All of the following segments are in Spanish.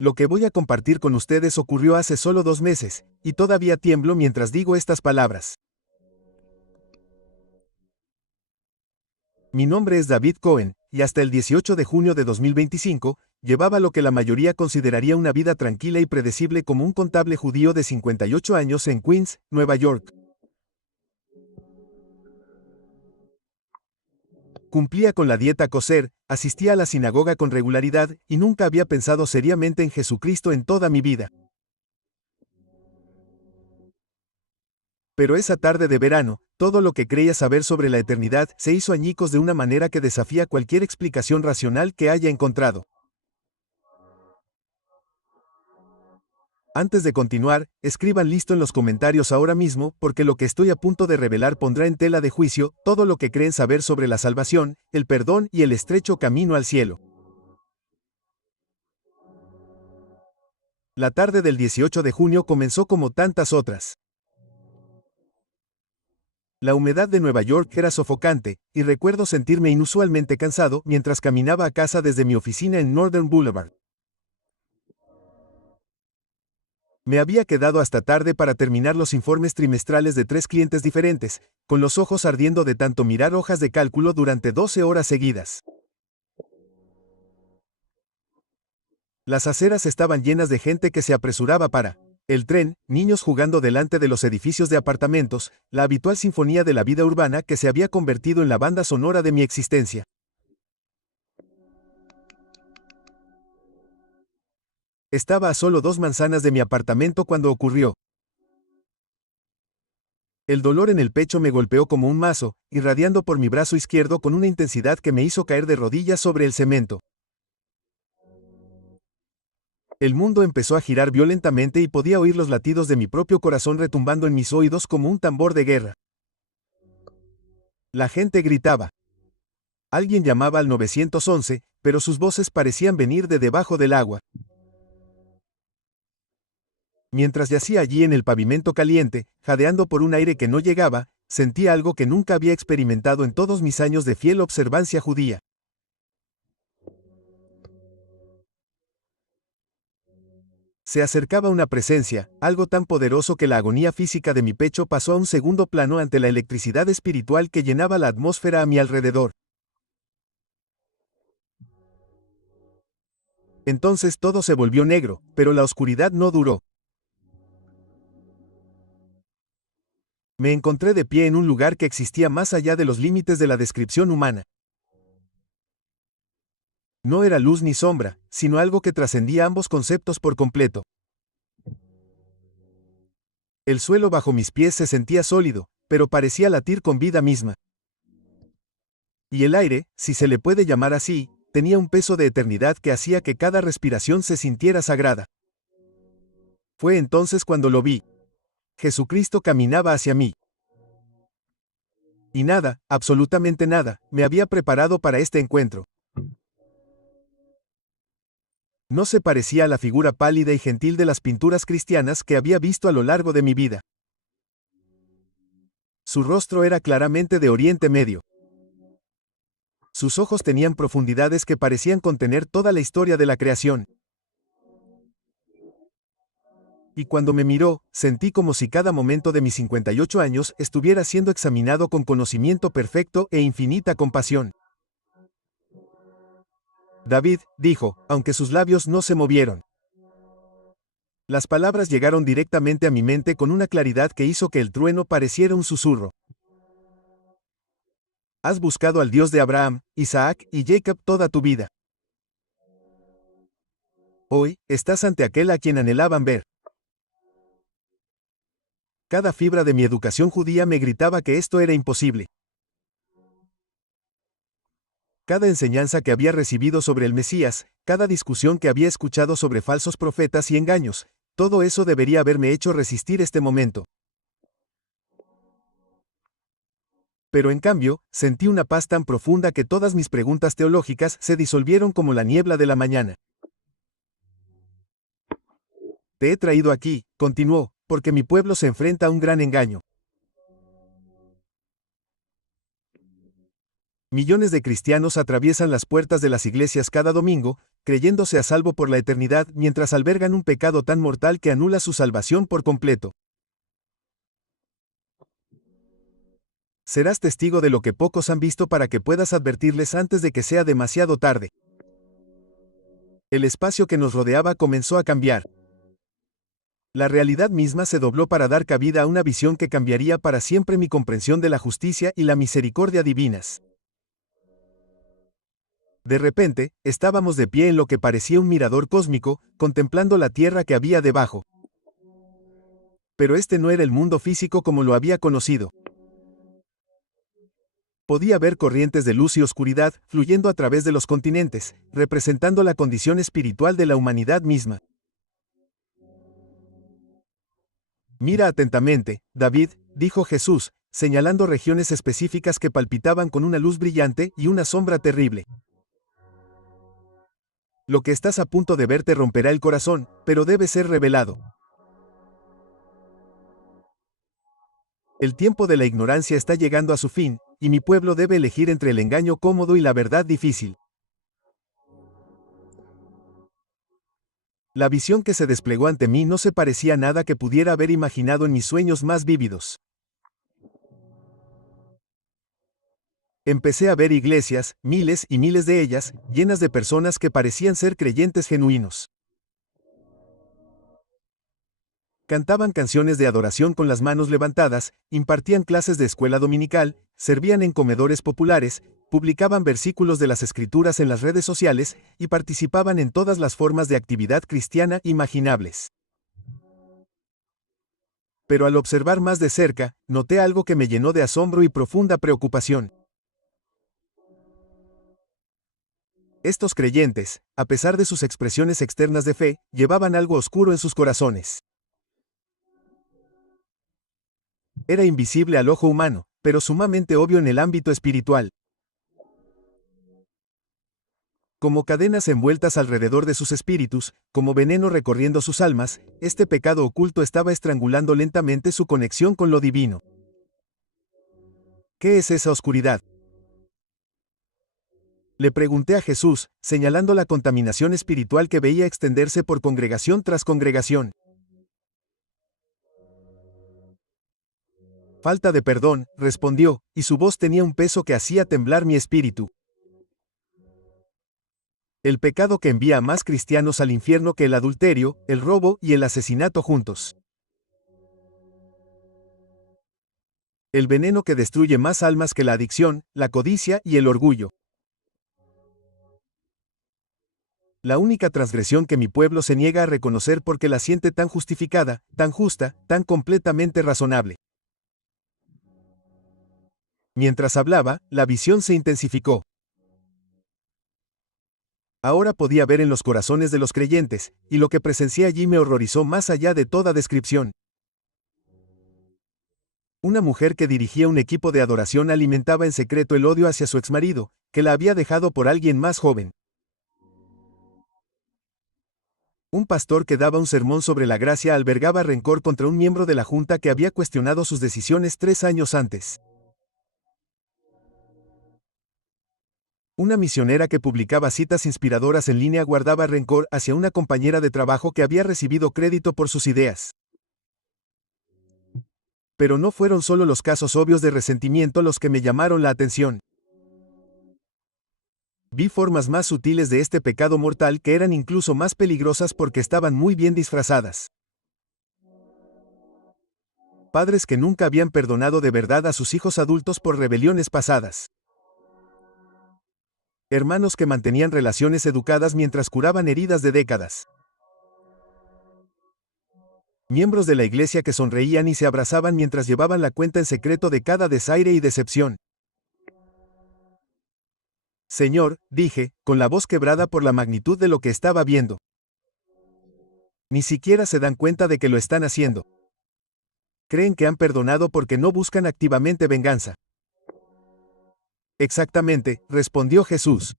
Lo que voy a compartir con ustedes ocurrió hace solo 2 meses, y todavía tiemblo mientras digo estas palabras. Mi nombre es David Cohen, y hasta el 18 de junio de 2025, llevaba lo que la mayoría consideraría una vida tranquila y predecible como un contable judío de 58 años en Queens, Nueva York. Cumplía con la dieta kosher, asistía a la sinagoga con regularidad, y nunca había pensado seriamente en Jesucristo en toda mi vida. Pero esa tarde de verano, todo lo que creía saber sobre la eternidad se hizo añicos de una manera que desafía cualquier explicación racional que haya encontrado. Antes de continuar, escriban listo en los comentarios ahora mismo, porque lo que estoy a punto de revelar pondrá en tela de juicio todo lo que creen saber sobre la salvación, el perdón y el estrecho camino al cielo. La tarde del 18 de junio comenzó como tantas otras. La humedad de Nueva York era sofocante, y recuerdo sentirme inusualmente cansado mientras caminaba a casa desde mi oficina en Northern Boulevard. Me había quedado hasta tarde para terminar los informes trimestrales de 3 clientes diferentes, con los ojos ardiendo de tanto mirar hojas de cálculo durante 12 horas seguidas. Las aceras estaban llenas de gente que se apresuraba para el tren, niños jugando delante de los edificios de apartamentos, la habitual sinfonía de la vida urbana que se había convertido en la banda sonora de mi existencia. Estaba a solo 2 manzanas de mi apartamento cuando ocurrió. El dolor en el pecho me golpeó como un mazo, irradiando por mi brazo izquierdo con una intensidad que me hizo caer de rodillas sobre el cemento. El mundo empezó a girar violentamente y podía oír los latidos de mi propio corazón retumbando en mis oídos como un tambor de guerra. La gente gritaba. Alguien llamaba al 911, pero sus voces parecían venir de debajo del agua. Mientras yacía allí en el pavimento caliente, jadeando por un aire que no llegaba, sentí algo que nunca había experimentado en todos mis años de fiel observancia judía. Se acercaba una presencia, algo tan poderoso que la agonía física de mi pecho pasó a un segundo plano ante la electricidad espiritual que llenaba la atmósfera a mi alrededor. Entonces todo se volvió negro, pero la oscuridad no duró. Me encontré de pie en un lugar que existía más allá de los límites de la descripción humana. No era luz ni sombra, sino algo que trascendía ambos conceptos por completo. El suelo bajo mis pies se sentía sólido, pero parecía latir con vida misma. Y el aire, si se le puede llamar así, tenía un peso de eternidad que hacía que cada respiración se sintiera sagrada. Fue entonces cuando lo vi. Jesucristo caminaba hacia mí. Y nada, absolutamente nada, me había preparado para este encuentro. No se parecía a la figura pálida y gentil de las pinturas cristianas que había visto a lo largo de mi vida. Su rostro era claramente de Oriente Medio. Sus ojos tenían profundidades que parecían contener toda la historia de la creación. Y cuando me miró, sentí como si cada momento de mis 58 años estuviera siendo examinado con conocimiento perfecto e infinita compasión. David, dijo, aunque sus labios no se movieron. Las palabras llegaron directamente a mi mente con una claridad que hizo que el trueno pareciera un susurro. Has buscado al Dios de Abraham, Isaac y Jacob toda tu vida. Hoy, estás ante aquel a quien anhelaban ver. Cada fibra de mi educación judía me gritaba que esto era imposible. Cada enseñanza que había recibido sobre el Mesías, cada discusión que había escuchado sobre falsos profetas y engaños, todo eso debería haberme hecho resistir este momento. Pero en cambio, sentí una paz tan profunda que todas mis preguntas teológicas se disolvieron como la niebla de la mañana. Te he traído aquí, continuó, porque mi pueblo se enfrenta a un gran engaño. Millones de cristianos atraviesan las puertas de las iglesias cada domingo, creyéndose a salvo por la eternidad mientras albergan un pecado tan mortal que anula su salvación por completo. Serás testigo de lo que pocos han visto para que puedas advertirles antes de que sea demasiado tarde. El espacio que nos rodeaba comenzó a cambiar. La realidad misma se dobló para dar cabida a una visión que cambiaría para siempre mi comprensión de la justicia y la misericordia divinas. De repente, estábamos de pie en lo que parecía un mirador cósmico, contemplando la tierra que había debajo. Pero este no era el mundo físico como lo había conocido. Podía ver corrientes de luz y oscuridad fluyendo a través de los continentes, representando la condición espiritual de la humanidad misma. Mira atentamente, David, dijo Jesús, señalando regiones específicas que palpitaban con una luz brillante y una sombra terrible. Lo que estás a punto de ver te romperá el corazón, pero debe ser revelado. El tiempo de la ignorancia está llegando a su fin, y mi pueblo debe elegir entre el engaño cómodo y la verdad difícil. La visión que se desplegó ante mí no se parecía a nada que pudiera haber imaginado en mis sueños más vívidos. Empecé a ver iglesias, miles y miles de ellas, llenas de personas que parecían ser creyentes genuinos. Cantaban canciones de adoración con las manos levantadas, impartían clases de escuela dominical, servían en comedores populares, publicaban versículos de las Escrituras en las redes sociales y participaban en todas las formas de actividad cristiana imaginables. Pero al observar más de cerca, noté algo que me llenó de asombro y profunda preocupación. Estos creyentes, a pesar de sus expresiones externas de fe, llevaban algo oscuro en sus corazones. Era invisible al ojo humano, pero sumamente obvio en el ámbito espiritual. Como cadenas envueltas alrededor de sus espíritus, como veneno recorriendo sus almas, este pecado oculto estaba estrangulando lentamente su conexión con lo divino. ¿Qué es esa oscuridad? Le pregunté a Jesús, señalando la contaminación espiritual que veía extenderse por congregación tras congregación. Falta de perdón, respondió, y su voz tenía un peso que hacía temblar mi espíritu. El pecado que envía a más cristianos al infierno que el adulterio, el robo y el asesinato juntos. El veneno que destruye más almas que la adicción, la codicia y el orgullo. La única transgresión que mi pueblo se niega a reconocer porque la siente tan justificada, tan justa, tan completamente razonable. Mientras hablaba, la visión se intensificó. Ahora podía ver en los corazones de los creyentes, y lo que presencié allí me horrorizó más allá de toda descripción. Una mujer que dirigía un equipo de adoración alimentaba en secreto el odio hacia su exmarido, que la había dejado por alguien más joven. Un pastor que daba un sermón sobre la gracia albergaba rencor contra un miembro de la junta que había cuestionado sus decisiones 3 años antes. Una misionera que publicaba citas inspiradoras en línea guardaba rencor hacia una compañera de trabajo que había recibido crédito por sus ideas. Pero no fueron solo los casos obvios de resentimiento los que me llamaron la atención. Vi formas más sutiles de este pecado mortal que eran incluso más peligrosas porque estaban muy bien disfrazadas. Padres que nunca habían perdonado de verdad a sus hijos adultos por rebeliones pasadas. Hermanos que mantenían relaciones educadas mientras curaban heridas de décadas. Miembros de la iglesia que sonreían y se abrazaban mientras llevaban la cuenta en secreto de cada desaire y decepción. Señor, dije, con la voz quebrada por la magnitud de lo que estaba viendo. Ni siquiera se dan cuenta de que lo están haciendo. Creen que han perdonado porque no buscan activamente venganza. Exactamente, respondió Jesús.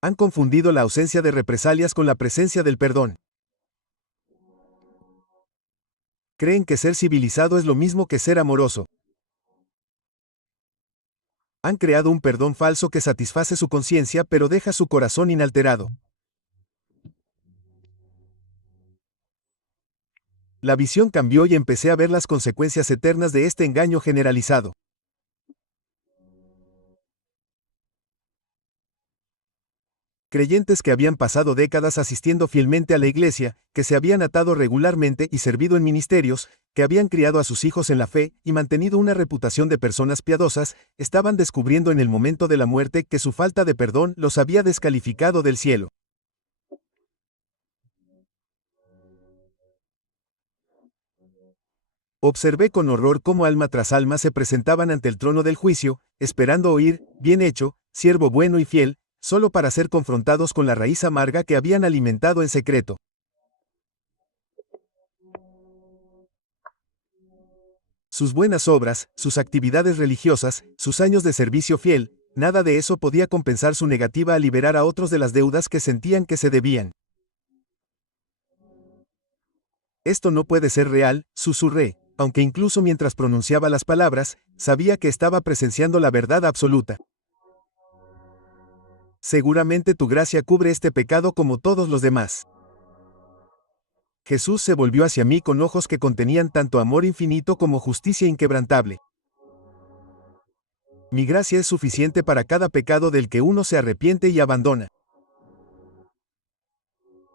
Han confundido la ausencia de represalias con la presencia del perdón. Creen que ser civilizado es lo mismo que ser amoroso. Han creado un perdón falso que satisface su conciencia pero deja su corazón inalterado. La visión cambió y empecé a ver las consecuencias eternas de este engaño generalizado. Creyentes que habían pasado décadas asistiendo fielmente a la iglesia, que se habían atado regularmente y servido en ministerios, que habían criado a sus hijos en la fe y mantenido una reputación de personas piadosas, estaban descubriendo en el momento de la muerte que su falta de perdón los había descalificado del cielo. Observé con horror cómo alma tras alma se presentaban ante el trono del juicio, esperando oír, bien hecho, siervo bueno y fiel, solo para ser confrontados con la raíz amarga que habían alimentado en secreto. Sus buenas obras, sus actividades religiosas, sus años de servicio fiel, nada de eso podía compensar su negativa a liberar a otros de las deudas que sentían que se debían. Esto no puede ser real, susurré, aunque incluso mientras pronunciaba las palabras, sabía que estaba presenciando la verdad absoluta. Seguramente tu gracia cubre este pecado como todos los demás. Jesús se volvió hacia mí con ojos que contenían tanto amor infinito como justicia inquebrantable. Mi gracia es suficiente para cada pecado del que uno se arrepiente y abandona.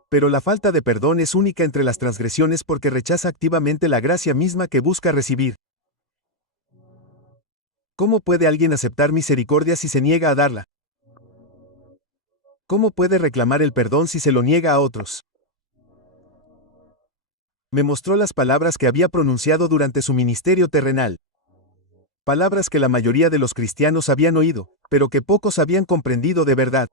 Pero la falta de perdón es única entre las transgresiones porque rechaza activamente la gracia misma que busca recibir. ¿Cómo puede alguien aceptar misericordia si se niega a darla? ¿Cómo puede reclamar el perdón si se lo niega a otros? Me mostró las palabras que había pronunciado durante su ministerio terrenal. Palabras que la mayoría de los cristianos habían oído, pero que pocos habían comprendido de verdad.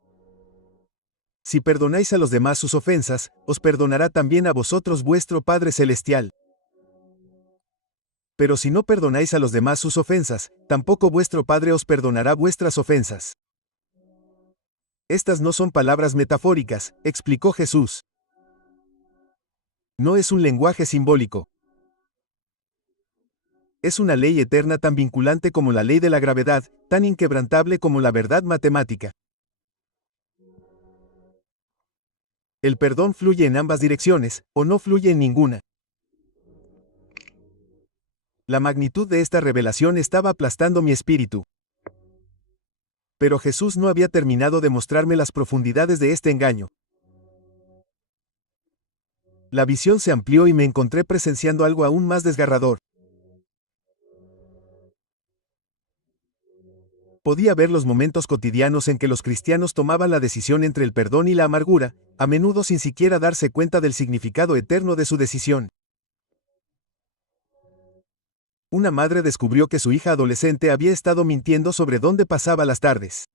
Si perdonáis a los demás sus ofensas, os perdonará también a vosotros vuestro Padre Celestial. Pero si no perdonáis a los demás sus ofensas, tampoco vuestro Padre os perdonará vuestras ofensas. Estas no son palabras metafóricas, explicó Jesús. No es un lenguaje simbólico. Es una ley eterna tan vinculante como la ley de la gravedad, tan inquebrantable como la verdad matemática. El perdón fluye en ambas direcciones, o no fluye en ninguna. La magnitud de esta revelación estaba aplastando mi espíritu. Pero Jesús no había terminado de mostrarme las profundidades de este engaño. La visión se amplió y me encontré presenciando algo aún más desgarrador. Podía ver los momentos cotidianos en que los cristianos tomaban la decisión entre el perdón y la amargura, a menudo sin siquiera darse cuenta del significado eterno de su decisión. Una madre descubrió que su hija adolescente había estado mintiendo sobre dónde pasaba las tardes.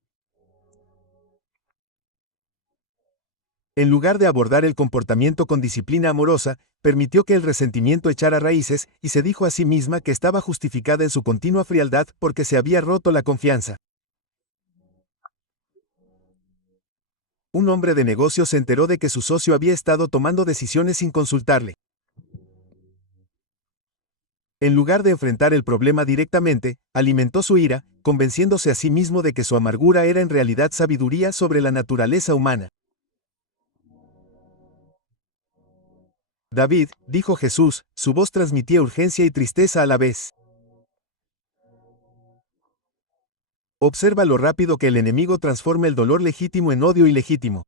En lugar de abordar el comportamiento con disciplina amorosa, permitió que el resentimiento echara raíces y se dijo a sí misma que estaba justificada en su continua frialdad porque se había roto la confianza. Un hombre de negocios se enteró de que su socio había estado tomando decisiones sin consultarle. En lugar de enfrentar el problema directamente, alimentó su ira, convenciéndose a sí mismo de que su amargura era en realidad sabiduría sobre la naturaleza humana. David, dijo Jesús, su voz transmitía urgencia y tristeza a la vez. Observa lo rápido que el enemigo transforma el dolor legítimo en odio ilegítimo.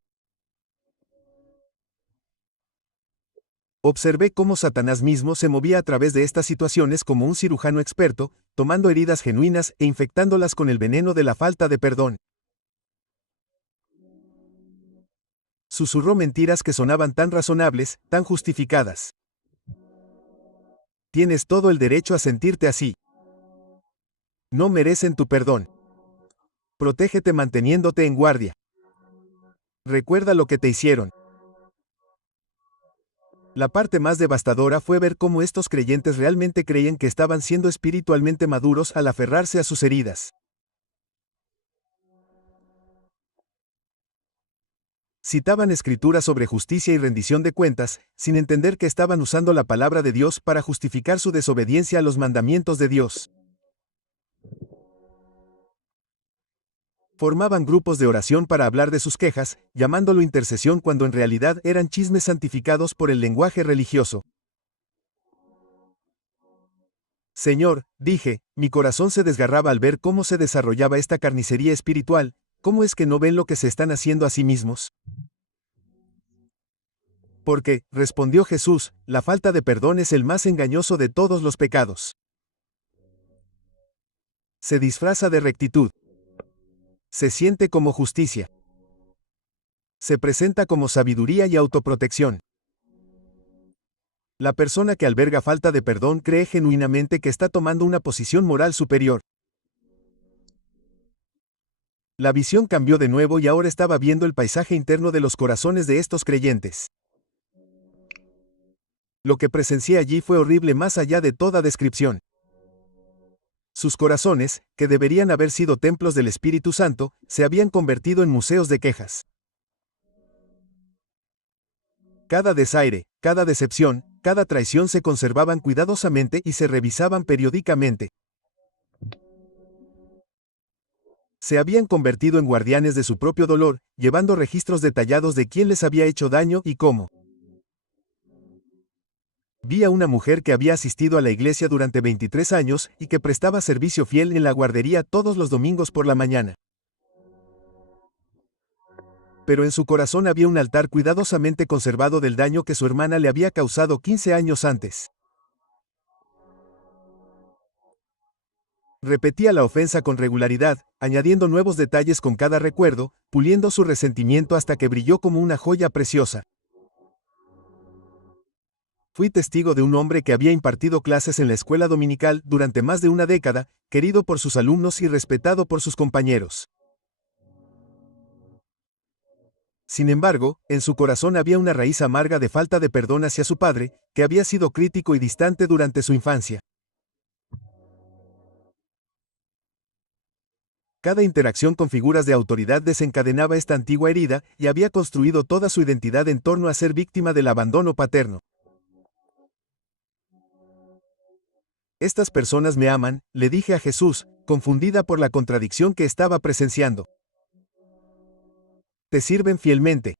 Observé cómo Satanás mismo se movía a través de estas situaciones como un cirujano experto, tomando heridas genuinas e infectándolas con el veneno de la falta de perdón. Susurró mentiras que sonaban tan razonables, tan justificadas. Tienes todo el derecho a sentirte así. No merecen tu perdón. Protégete manteniéndote en guardia. Recuerda lo que te hicieron. La parte más devastadora fue ver cómo estos creyentes realmente creían que estaban siendo espiritualmente maduros al aferrarse a sus heridas. Citaban escrituras sobre justicia y rendición de cuentas, sin entender que estaban usando la palabra de Dios para justificar su desobediencia a los mandamientos de Dios. Formaban grupos de oración para hablar de sus quejas, llamándolo intercesión cuando en realidad eran chismes santificados por el lenguaje religioso. Señor, dije, mi corazón se desgarraba al ver cómo se desarrollaba esta carnicería espiritual. ¿Cómo es que no ven lo que se están haciendo a sí mismos? Porque, respondió Jesús, la falta de perdón es el más engañoso de todos los pecados. Se disfraza de rectitud. Se siente como justicia. Se presenta como sabiduría y autoprotección. La persona que alberga falta de perdón cree genuinamente que está tomando una posición moral superior. La visión cambió de nuevo y ahora estaba viendo el paisaje interno de los corazones de estos creyentes. Lo que presencié allí fue horrible más allá de toda descripción. Sus corazones, que deberían haber sido templos del Espíritu Santo, se habían convertido en museos de quejas. Cada desaire, cada decepción, cada traición se conservaban cuidadosamente y se revisaban periódicamente. Se habían convertido en guardianes de su propio dolor, llevando registros detallados de quién les había hecho daño y cómo. Vi a una mujer que había asistido a la iglesia durante 23 años y que prestaba servicio fiel en la guardería todos los domingos por la mañana. Pero en su corazón había un altar cuidadosamente conservado del daño que su hermana le había causado 15 años antes. Repetía la ofensa con regularidad, añadiendo nuevos detalles con cada recuerdo, puliendo su resentimiento hasta que brilló como una joya preciosa. Fui testigo de un hombre que había impartido clases en la escuela dominical durante más de una década, querido por sus alumnos y respetado por sus compañeros. Sin embargo, en su corazón había una raíz amarga de falta de perdón hacia su padre, que había sido crítico y distante durante su infancia. Cada interacción con figuras de autoridad desencadenaba esta antigua herida y había construido toda su identidad en torno a ser víctima del abandono paterno. Estas personas me aman, le dije a Jesús, confundida por la contradicción que estaba presenciando. Te sirven fielmente.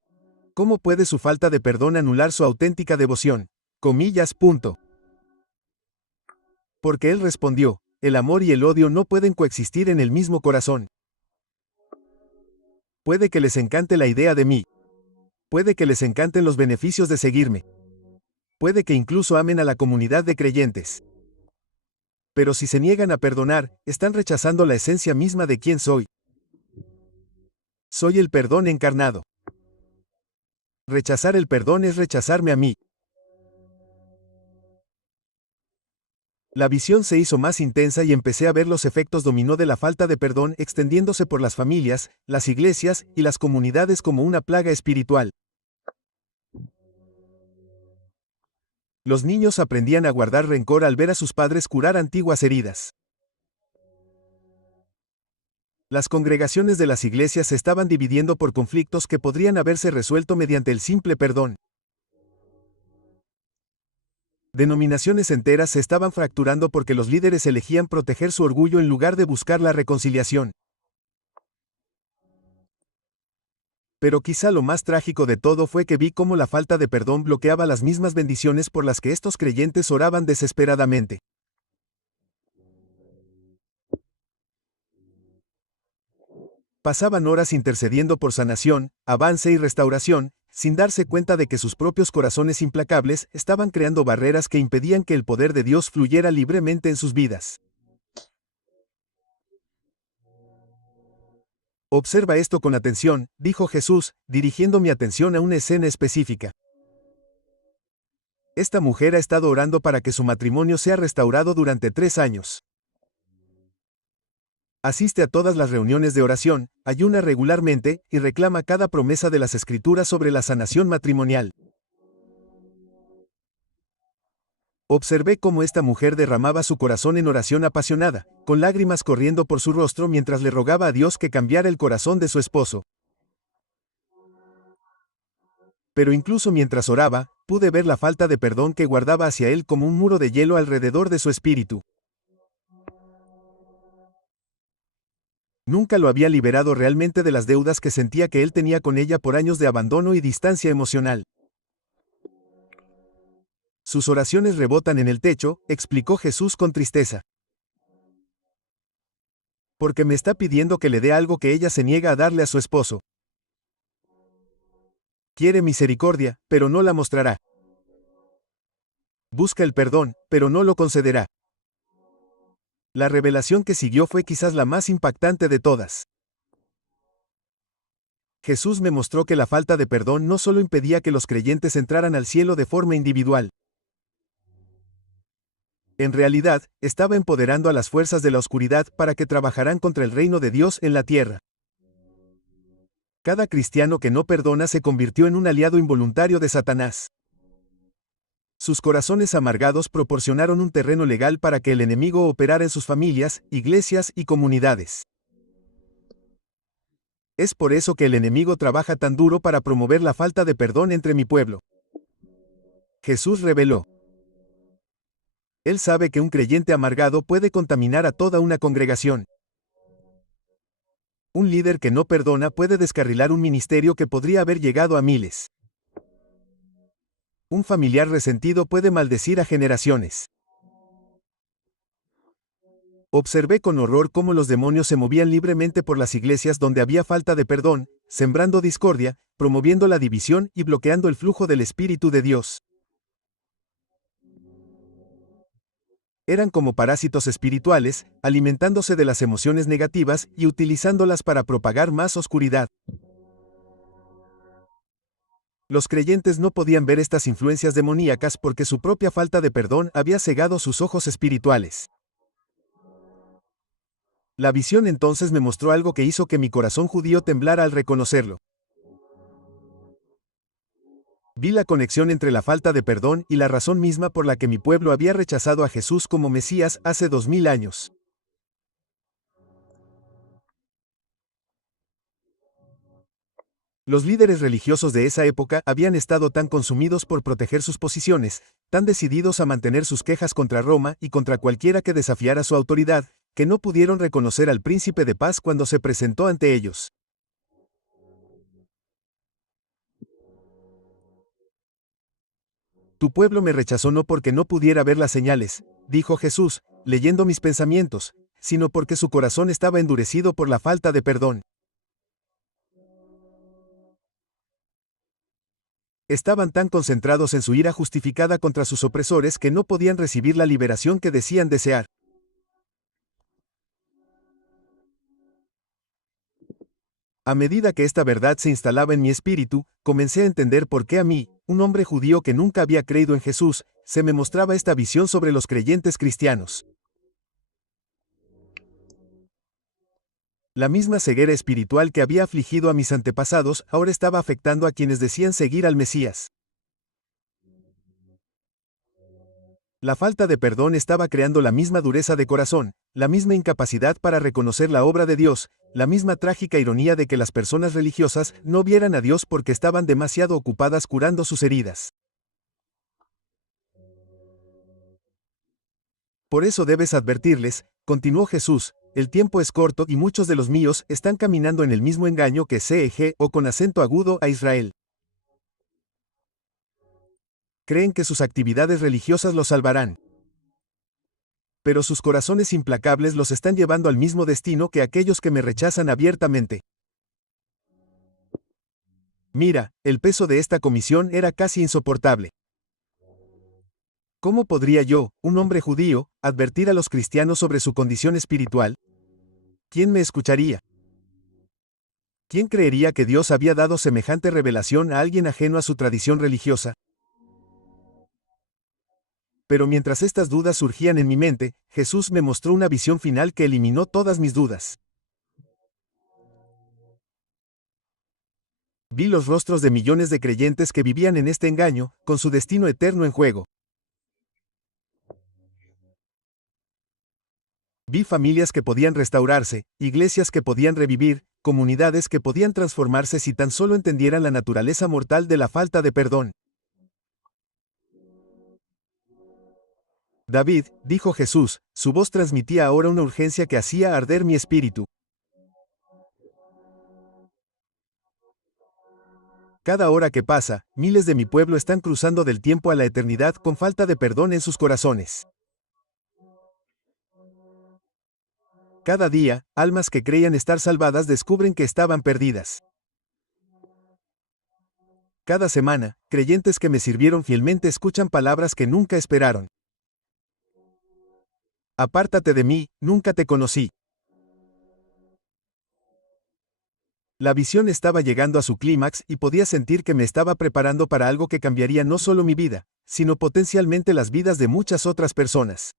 ¿Cómo puede su falta de perdón anular su auténtica devoción? Comillas. Porque él respondió, el amor y el odio no pueden coexistir en el mismo corazón. Puede que les encante la idea de mí. Puede que les encanten los beneficios de seguirme. Puede que incluso amen a la comunidad de creyentes. Pero si se niegan a perdonar, están rechazando la esencia misma de quién soy. Soy el perdón encarnado. Rechazar el perdón es rechazarme a mí. La visión se hizo más intensa y empecé a ver los efectos dominó de la falta de perdón extendiéndose por las familias, las iglesias y las comunidades como una plaga espiritual. Los niños aprendían a guardar rencor al ver a sus padres curar antiguas heridas. Las congregaciones de las iglesias se estaban dividiendo por conflictos que podrían haberse resuelto mediante el simple perdón. Denominaciones enteras se estaban fracturando porque los líderes elegían proteger su orgullo en lugar de buscar la reconciliación. Pero quizá lo más trágico de todo fue que vi cómo la falta de perdón bloqueaba las mismas bendiciones por las que estos creyentes oraban desesperadamente. Pasaban horas intercediendo por sanación, avance y restauración, sin darse cuenta de que sus propios corazones implacables estaban creando barreras que impedían que el poder de Dios fluyera libremente en sus vidas. Observa esto con atención, dijo Jesús, dirigiendo mi atención a una escena específica. Esta mujer ha estado orando para que su matrimonio sea restaurado durante 3 años. Asiste a todas las reuniones de oración, ayuna regularmente, y reclama cada promesa de las Escrituras sobre la sanación matrimonial. Observé cómo esta mujer derramaba su corazón en oración apasionada, con lágrimas corriendo por su rostro mientras le rogaba a Dios que cambiara el corazón de su esposo. Pero incluso mientras oraba, pude ver la falta de perdón que guardaba hacia él como un muro de hielo alrededor de su espíritu. Nunca lo había liberado realmente de las deudas que sentía que él tenía con ella por años de abandono y distancia emocional. Sus oraciones rebotan en el techo, explicó Jesús con tristeza. Porque me está pidiendo que le dé algo que ella se niega a darle a su esposo. Quiere misericordia, pero no la mostrará. Busca el perdón, pero no lo concederá. La revelación que siguió fue quizás la más impactante de todas. Jesús me mostró que la falta de perdón no solo impedía que los creyentes entraran al cielo de forma individual. En realidad, estaba empoderando a las fuerzas de la oscuridad para que trabajaran contra el reino de Dios en la tierra. Cada cristiano que no perdona se convirtió en un aliado involuntario de Satanás. Sus corazones amargados proporcionaron un terreno legal para que el enemigo operara en sus familias, iglesias y comunidades. Es por eso que el enemigo trabaja tan duro para promover la falta de perdón entre mi pueblo. Jesús reveló. Él sabe que un creyente amargado puede contaminar a toda una congregación. Un líder que no perdona puede descarrilar un ministerio que podría haber llegado a miles. Un familiar resentido puede maldecir a generaciones. Observé con horror cómo los demonios se movían libremente por las iglesias donde había falta de perdón, sembrando discordia, promoviendo la división y bloqueando el flujo del Espíritu de Dios. Eran como parásitos espirituales, alimentándose de las emociones negativas y utilizándolas para propagar más oscuridad. Los creyentes no podían ver estas influencias demoníacas porque su propia falta de perdón había cegado sus ojos espirituales. La visión entonces me mostró algo que hizo que mi corazón judío temblara al reconocerlo. Vi la conexión entre la falta de perdón y la razón misma por la que mi pueblo había rechazado a Jesús como Mesías hace 2000 años. Los líderes religiosos de esa época habían estado tan consumidos por proteger sus posiciones, tan decididos a mantener sus quejas contra Roma y contra cualquiera que desafiara su autoridad, que no pudieron reconocer al príncipe de paz cuando se presentó ante ellos. Tu pueblo me rechazó no porque no pudiera ver las señales, dijo Jesús, leyendo mis pensamientos, sino porque su corazón estaba endurecido por la falta de perdón. Estaban tan concentrados en su ira justificada contra sus opresores que no podían recibir la liberación que decían desear. A medida que esta verdad se instalaba en mi espíritu, comencé a entender por qué a mí, un hombre judío que nunca había creído en Jesús, se me mostraba esta visión sobre los creyentes cristianos. La misma ceguera espiritual que había afligido a mis antepasados ahora estaba afectando a quienes decían seguir al Mesías. La falta de perdón estaba creando la misma dureza de corazón, la misma incapacidad para reconocer la obra de Dios, la misma trágica ironía de que las personas religiosas no vieran a Dios porque estaban demasiado ocupadas curando sus heridas. Por eso debes advertirles, continuó Jesús, el tiempo es corto y muchos de los míos están caminando en el mismo engaño que CEG o con acento agudo a Israel. Creen que sus actividades religiosas los salvarán. Pero sus corazones implacables los están llevando al mismo destino que aquellos que me rechazan abiertamente. Mira, el peso de esta comisión era casi insoportable. ¿Cómo podría yo, un hombre judío, advertir a los cristianos sobre su condición espiritual? ¿Quién me escucharía? ¿Quién creería que Dios había dado semejante revelación a alguien ajeno a su tradición religiosa? Pero mientras estas dudas surgían en mi mente, Jesús me mostró una visión final que eliminó todas mis dudas. Vi los rostros de millones de creyentes que vivían en este engaño, con su destino eterno en juego. Vi familias que podían restaurarse, iglesias que podían revivir, comunidades que podían transformarse si tan solo entendieran la naturaleza mortal de la falta de perdón. David, dijo Jesús, su voz transmitía ahora una urgencia que hacía arder mi espíritu. Cada hora que pasa, miles de mi pueblo están cruzando del tiempo a la eternidad con falta de perdón en sus corazones. Cada día, almas que creían estar salvadas descubren que estaban perdidas. Cada semana, creyentes que me sirvieron fielmente escuchan palabras que nunca esperaron. Apártate de mí, nunca te conocí. La visión estaba llegando a su clímax y podía sentir que me estaba preparando para algo que cambiaría no solo mi vida, sino potencialmente las vidas de muchas otras personas.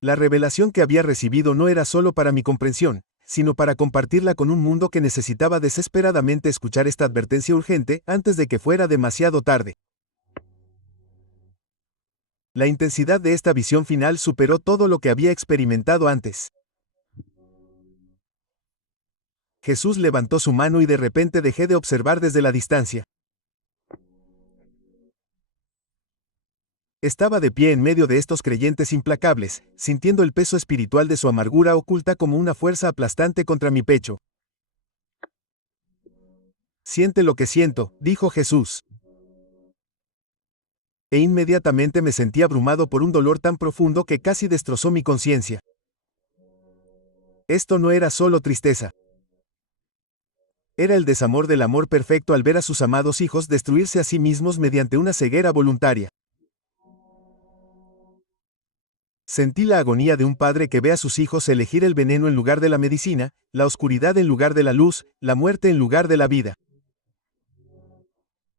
La revelación que había recibido no era solo para mi comprensión, sino para compartirla con un mundo que necesitaba desesperadamente escuchar esta advertencia urgente antes de que fuera demasiado tarde. La intensidad de esta visión final superó todo lo que había experimentado antes. Jesús levantó su mano y de repente dejé de observar desde la distancia. Estaba de pie en medio de estos creyentes implacables, sintiendo el peso espiritual de su amargura oculta como una fuerza aplastante contra mi pecho. Siente lo que siento, dijo Jesús. E inmediatamente me sentí abrumado por un dolor tan profundo que casi destrozó mi conciencia. Esto no era solo tristeza. Era el desamor del amor perfecto al ver a sus amados hijos destruirse a sí mismos mediante una ceguera voluntaria. Sentí la agonía de un padre que ve a sus hijos elegir el veneno en lugar de la medicina, la oscuridad en lugar de la luz, la muerte en lugar de la vida.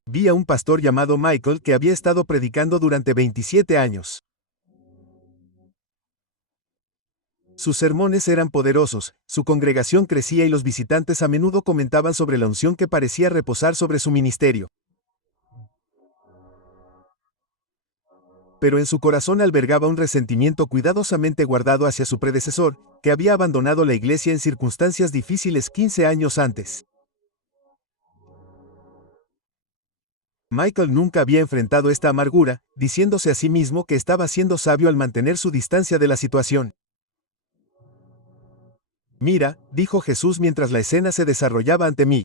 Vi a un pastor llamado Michael que había estado predicando durante 27 años. Sus sermones eran poderosos, su congregación crecía y los visitantes a menudo comentaban sobre la unción que parecía reposar sobre su ministerio. Pero en su corazón albergaba un resentimiento cuidadosamente guardado hacia su predecesor, que había abandonado la iglesia en circunstancias difíciles 15 años antes. Michael nunca había enfrentado esta amargura, diciéndose a sí mismo que estaba siendo sabio al mantener su distancia de la situación. Mira, dijo Jesús mientras la escena se desarrollaba ante mí.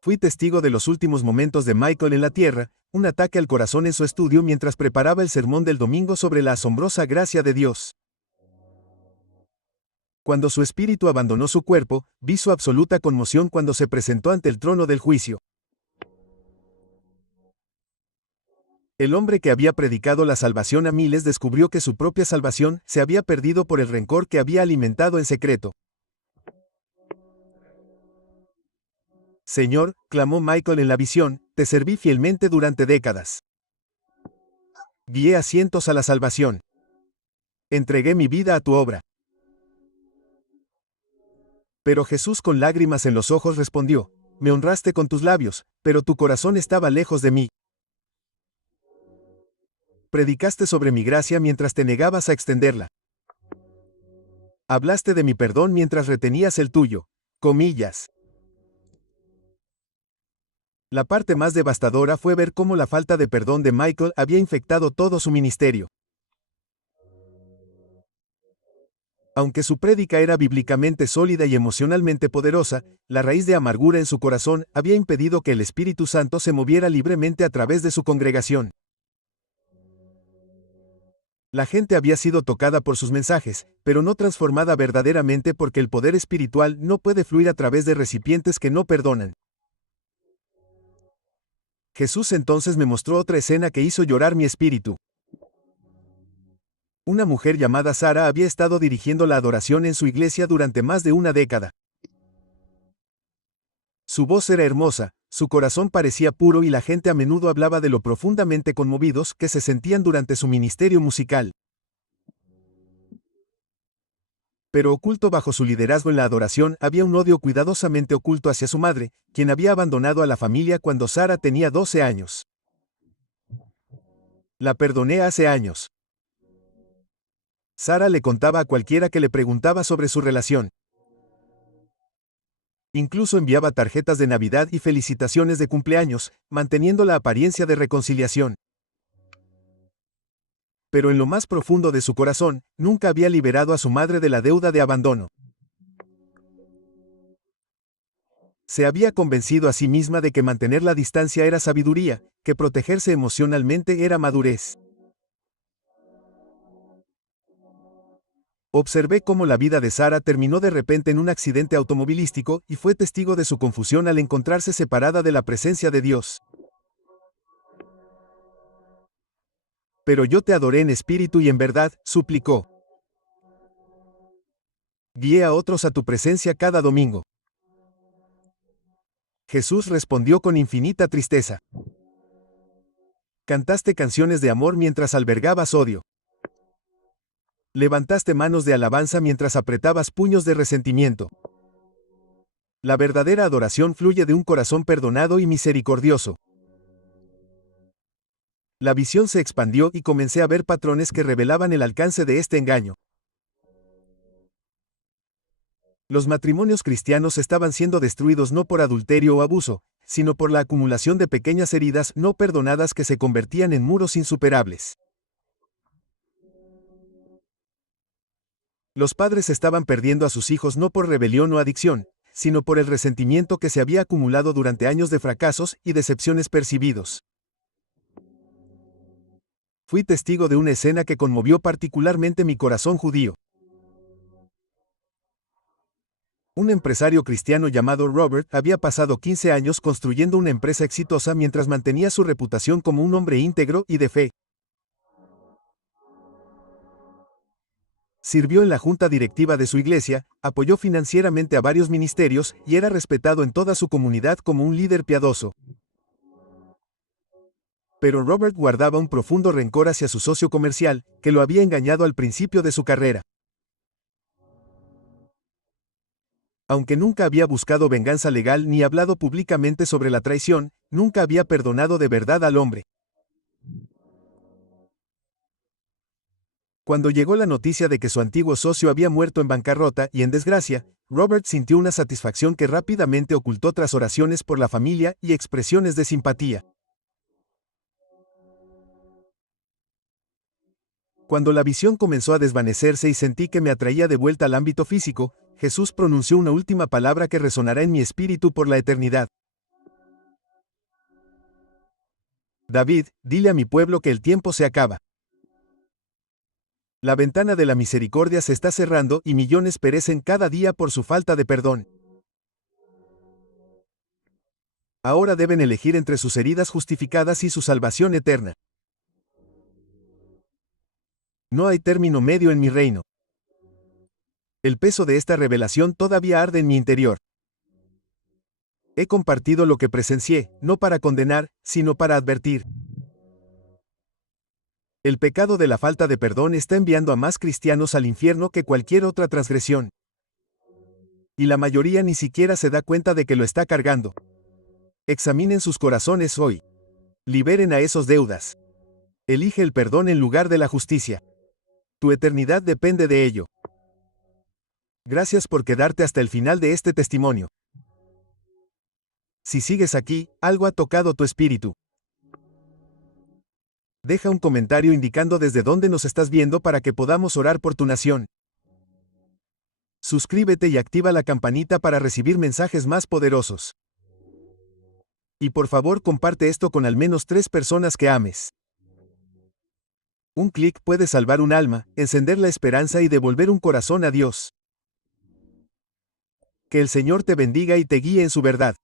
Fui testigo de los últimos momentos de Michael en la tierra, un ataque al corazón en su estudio mientras preparaba el sermón del domingo sobre la asombrosa gracia de Dios. Cuando su espíritu abandonó su cuerpo, vi su absoluta conmoción cuando se presentó ante el trono del juicio. El hombre que había predicado la salvación a miles descubrió que su propia salvación se había perdido por el rencor que había alimentado en secreto. Señor, clamó Michael en la visión, te serví fielmente durante décadas. Guié a cientos a la salvación. Entregué mi vida a tu obra. Pero Jesús con lágrimas en los ojos respondió, me honraste con tus labios, pero tu corazón estaba lejos de mí. Predicaste sobre mi gracia mientras te negabas a extenderla. Hablaste de mi perdón mientras retenías el tuyo. Comillas. La parte más devastadora fue ver cómo la falta de perdón de Michael había infectado todo su ministerio. Aunque su prédica era bíblicamente sólida y emocionalmente poderosa, la raíz de amargura en su corazón había impedido que el Espíritu Santo se moviera libremente a través de su congregación. La gente había sido tocada por sus mensajes, pero no transformada verdaderamente porque el poder espiritual no puede fluir a través de recipientes que no perdonan. Jesús entonces me mostró otra escena que hizo llorar mi espíritu. Una mujer llamada Sara había estado dirigiendo la adoración en su iglesia durante más de una década. Su voz era hermosa, su corazón parecía puro y la gente a menudo hablaba de lo profundamente conmovidos que se sentían durante su ministerio musical. Pero oculto bajo su liderazgo en la adoración había un odio cuidadosamente oculto hacia su madre, quien había abandonado a la familia cuando Sara tenía 12 años. La perdoné hace años. Sara le contaba a cualquiera que le preguntaba sobre su relación. Incluso enviaba tarjetas de Navidad y felicitaciones de cumpleaños, manteniendo la apariencia de reconciliación. Pero en lo más profundo de su corazón, nunca había liberado a su madre de la deuda de abandono. Se había convencido a sí misma de que mantener la distancia era sabiduría, que protegerse emocionalmente era madurez. Observé cómo la vida de Sara terminó de repente en un accidente automovilístico y fue testigo de su confusión al encontrarse separada de la presencia de Dios. Pero yo te adoré en espíritu y en verdad, suplicó. Guié a otros a tu presencia cada domingo. Jesús respondió con infinita tristeza. Cantaste canciones de amor mientras albergabas odio. Levantaste manos de alabanza mientras apretabas puños de resentimiento. La verdadera adoración fluye de un corazón perdonado y misericordioso. La visión se expandió y comencé a ver patrones que revelaban el alcance de este engaño. Los matrimonios cristianos estaban siendo destruidos no por adulterio o abuso, sino por la acumulación de pequeñas heridas no perdonadas que se convertían en muros insuperables. Los padres estaban perdiendo a sus hijos no por rebelión o adicción, sino por el resentimiento que se había acumulado durante años de fracasos y decepciones percibidos. Fui testigo de una escena que conmovió particularmente mi corazón judío. Un empresario cristiano llamado Robert había pasado 15 años construyendo una empresa exitosa mientras mantenía su reputación como un hombre íntegro y de fe. Sirvió en la junta directiva de su iglesia, apoyó financieramente a varios ministerios y era respetado en toda su comunidad como un líder piadoso. Pero Robert guardaba un profundo rencor hacia su socio comercial, que lo había engañado al principio de su carrera. Aunque nunca había buscado venganza legal ni hablado públicamente sobre la traición, nunca había perdonado de verdad al hombre. Cuando llegó la noticia de que su antiguo socio había muerto en bancarrota y en desgracia, Robert sintió una satisfacción que rápidamente ocultó tras oraciones por la familia y expresiones de simpatía. Cuando la visión comenzó a desvanecerse y sentí que me atraía de vuelta al ámbito físico, Jesús pronunció una última palabra que resonará en mi espíritu por la eternidad. David, dile a mi pueblo que el tiempo se acaba. La ventana de la misericordia se está cerrando y millones perecen cada día por su falta de perdón. Ahora deben elegir entre sus heridas justificadas y su salvación eterna. No hay término medio en mi reino. El peso de esta revelación todavía arde en mi interior. He compartido lo que presencié, no para condenar, sino para advertir. El pecado de la falta de perdón está enviando a más cristianos al infierno que cualquier otra transgresión. Y la mayoría ni siquiera se da cuenta de que lo está cargando. Examinen sus corazones hoy. Liberen a esos deudas. Elige el perdón en lugar de la justicia. Tu eternidad depende de ello. Gracias por quedarte hasta el final de este testimonio. Si sigues aquí, algo ha tocado tu espíritu. Deja un comentario indicando desde dónde nos estás viendo para que podamos orar por tu nación. Suscríbete y activa la campanita para recibir mensajes más poderosos. Y por favor comparte esto con al menos 3 personas que ames. Un clic puede salvar un alma, encender la esperanza y devolver un corazón a Dios. Que el Señor te bendiga y te guíe en su verdad.